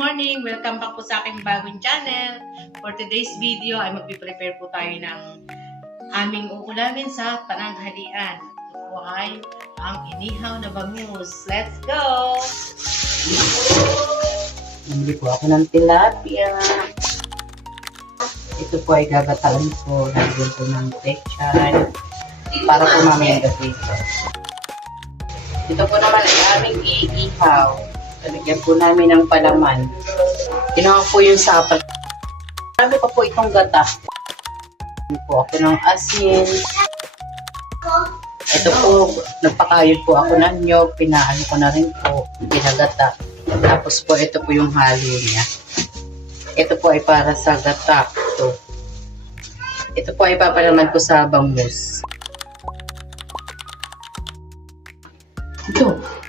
morning! Welcome back po sa aking bagong channel. For today's video ay magpiprepare po tayo ng aming uulamin sa pananghalian. Ito po ay ang inihaw na bangus. Let's go! Bumili po ako ng tilapia. Ito po ay gagataan ko. Lagyan ko ng pechay para po mamaya gabi ito. Ito po naman ay aming iihaw. Talagyan po namin ng palaman. Ginawa po yung sapat. Marami pa po itong gata. Po ako ng asin. Ito po, nagpakayod po ako ng nyog. Pinaano ko na rin po. Pinagata. Tapos po, ito po yung halo niya. Ito po ay para sa gata. Ito po ay papalaman ko sa bangus. Ito.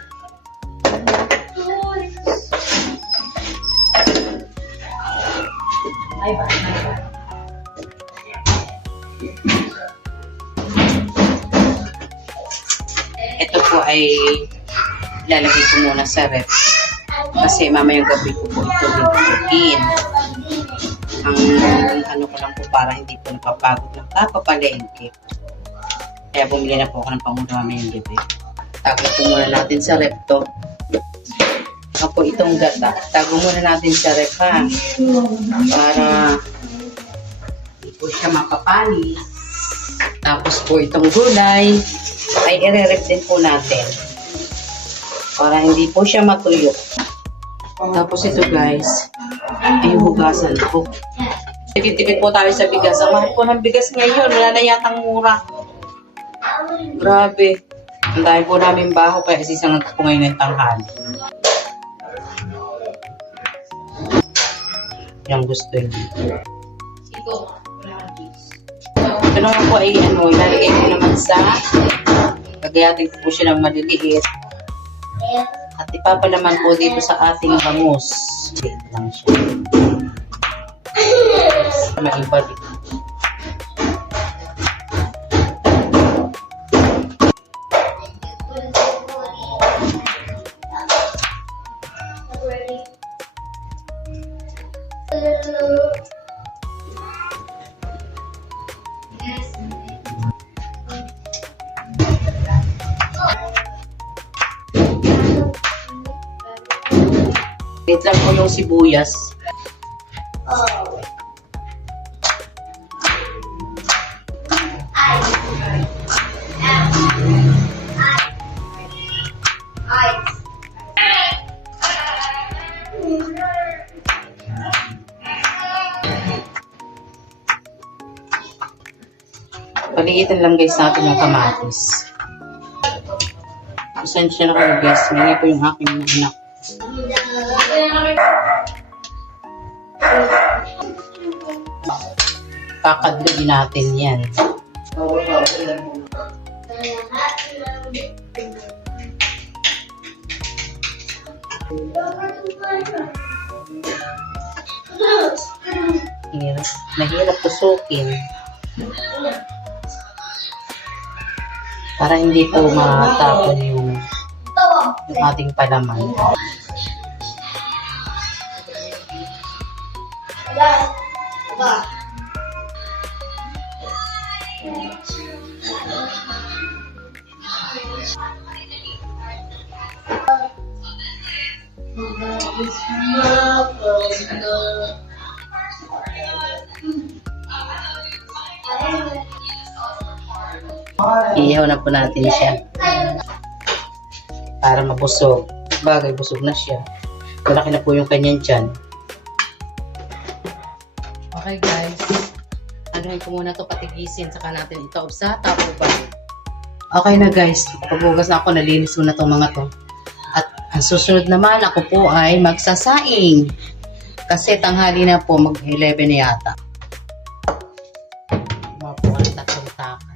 Ito po ay ilalagay ko muna sa ref. Kasi mamayang gabi ko po ito bibigin. Ang ano ko lang po para hindi po napapagod ng kapapalengke. Kaya bumili na po ako ng pangulo mamayang gabi. Tago po muna natin sa ref to. Ako itong gata. Tago muna natin sa ref ha. Para hindi po siya mapapali. Tapos po itong gulay ay i-ref din po natin. Para hindi po siya matuyo. Tapos ito guys, ay hugasan ko. Tipid-tipid po tayo sa bigas. Ang mahal po ng bigas ngayon. Wala na yatang mura. Grabe. Ang dahil po namin baho kaya isisang po ngayon ng tanghali. Yung gusto yun. Ito naman po ay ilalagay ko naman sa gagayatin ko po siya ng maliliit. At ipapalaman po dito sa ating bangus. Wait lang siya. Maibalik. Wait lang po yung sibuyas. Paliitan lang guys natin yung kamatis. Pasensya na kayo guys. Ngayon po yung aking anak. Kakadlugin natin yan. Mahirap tusukin. Para hindi po matapon yung ating palaman. Iihaw na po natin siya para mabusog. Bagay, busog na siya. Malaki na po yung kanyang tiyan. Okay guys, anuhin ko muna to patigisin, saka natin itaob sa tapuban. Okay na guys, paghugas na ako, nalinis ko na itong mga to. At ang susunod naman, ako po ay magsasaing. Kasi tanghali na po, mag-11 na yata. Mga po ang tatlong takan.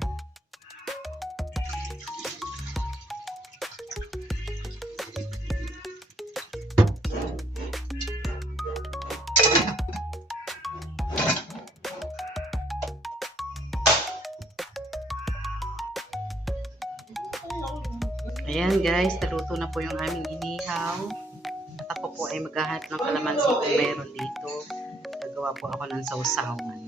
Ayan guys, naluto na po yung aming inihaw. Tapok po ay maghahanap ng kalamansi kung meron dito. Gagawa po ako ng sausawan.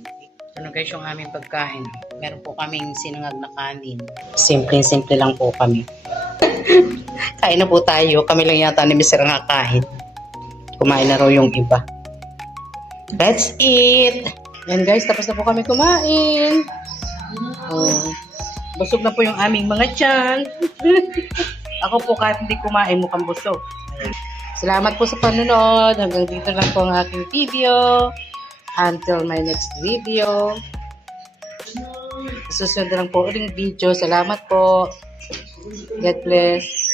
Ito na guys yung aming pagkain. Meron po kaming sinangag na kanin. Simple lang po kami. Kain na po tayo. Kami lang yata ni Mr. ang kakain. Kumain na raw yung iba. Let's eat! Yan guys, tapos na po kami kumain. Oh, busog na po yung aming mga tiyan. Ako po kahit hindi kumain, mukhang busog. Ayan. Salamat po sa panonood. Hanggang dito lang po ang aking video. Until my next video. Susunod lang po uling video. Salamat po. God bless.